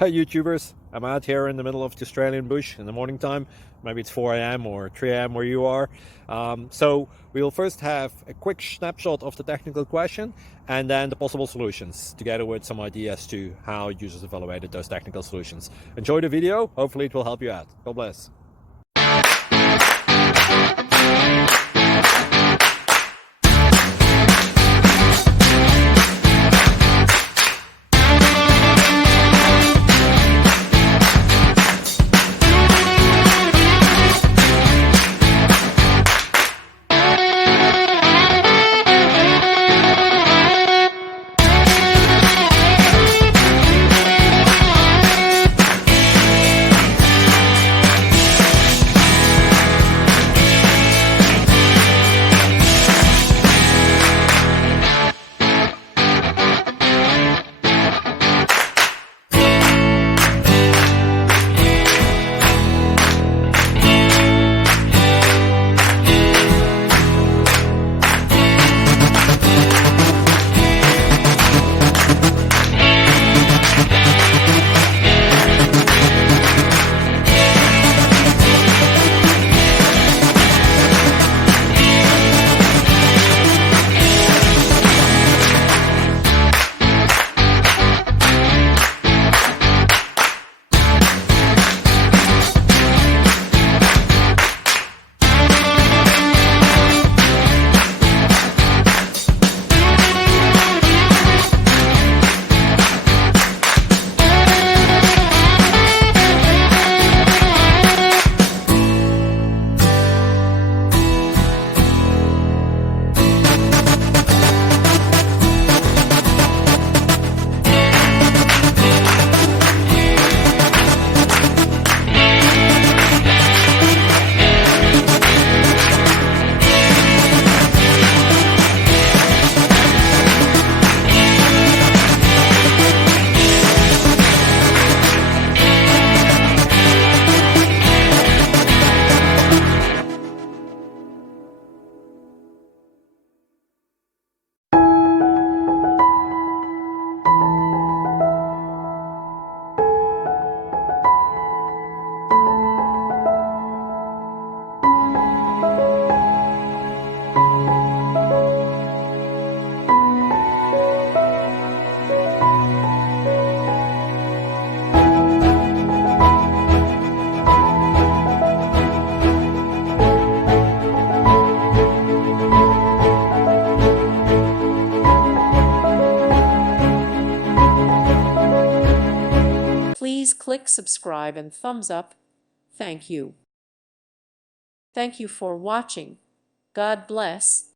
Hi YouTubers, I'm out here in the middle of the Australian bush in the morning time. Maybe it's 4 a.m. or 3 a.m. where you are. So we'll first have a quick snapshot of the technical question and then the possible solutions, together with some ideas to how users evaluated those technical solutions. Enjoy the video, hopefully it will help you out. God bless. Please click subscribe and thumbs up. Thank you. Thank you for watching. God bless.